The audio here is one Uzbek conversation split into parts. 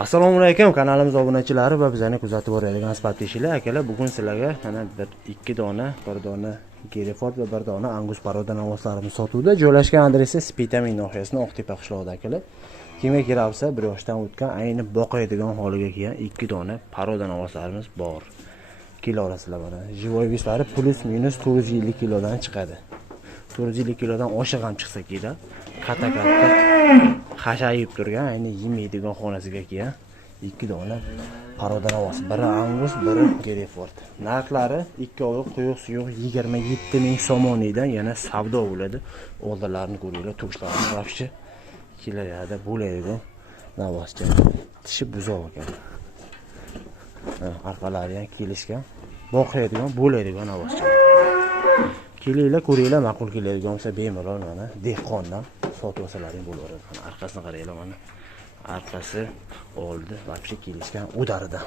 Assalomu alaykum, kanalimiz obunachilari va bizani kuzatib boradigan sifatdoshilar, akalar, bugun sizlarga mana ikki dona, bir dona Gereford va bir dona Angus paroda navoslarimiz sotuvda. Joylashgan adresi Spitamin nohiyasining Oqtepa qishlog'ida, akalar. Kimga kerak bo'lsa, bir yoshdan o'tgan, ayni boqaydigan holiga kelgan ikki dona paroda navoslarimiz bor. Kilo olasizlar mana. Jivoy vislari plus minus 950 kilodan chiqadi. 450 kilodan oshiq ham chiqsa kerak. Qata xashayib turgan, ayni yemaydigan xonasiga kelgan ikki dona paroda navosi. Biri Angus, biri Gereford. Narxlari ikkovi quyuq suyuq 27 ming so'mdan yana savdo bo'ladi. Oldinlarini ko'ringlar, to'shlarni vaqti kilolarda bo'ladigan navoscha. Tishi buzoq ekan. Arqalari ham kelishgan, boqaydigan bo'ladigan navoscha. Kelinglar, ko'ringlar, ma'qul keladigan bo'lsa bemalol mana dehqondan sotib olsalaring bo'laveradi. Arkasini qaranglar mana. Arkasi oldi, vaqti kelishgan udaridan.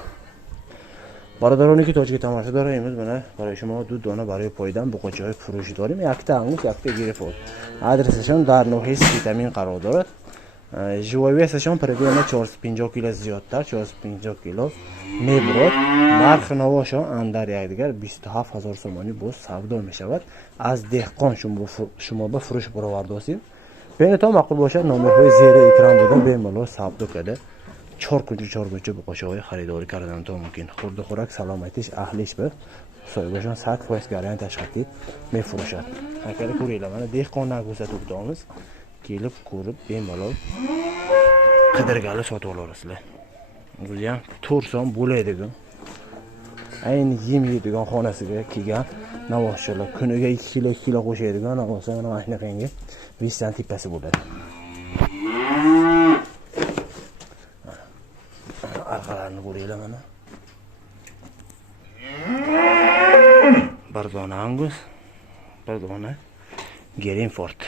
Barodaroniki tojga tomoshabinlarimiz mana Parashimo dona baryo poydan Buqachoy furushi dorim. Yakta Angus, yakta Gereford. Adresashon dar nohis vitamin qarar dorad. Живой весашон примерно 450 kg ziyodtar, 450 kg mebrod. Narxi navoshon andar yagdigar 27000 so'moni bu savdo mishavad. Az dehqon shuma ba furush buravardosi. Beni tam ma'qul bo'lsa, nomerlar zero ekran bilan bemalol savdo qiladi. Chorkunchi Buqachoy xaridori karadan to mumkin. Xurdi xo'rak salomat ish ahli ish bir. So'yg'ashon 100% garant tashkil mefurushat. Akalar ko'ringlar mana dehqonlar ko'rsatib o'tamiz. Kelib ko'rib bemalol qidirgali sotib olasizlar. O'zi ham 4 so'm bo'ladigan. Ayni yemaydigan xonasiga kelgan navoschalar kuniga 2 kilo qo'shadigan navoslar mana shunaqangi 20 cm tipasi bo'ladi. Arqalarini ko'ringlar mana. Bir dona Angus, bir dona Gereford.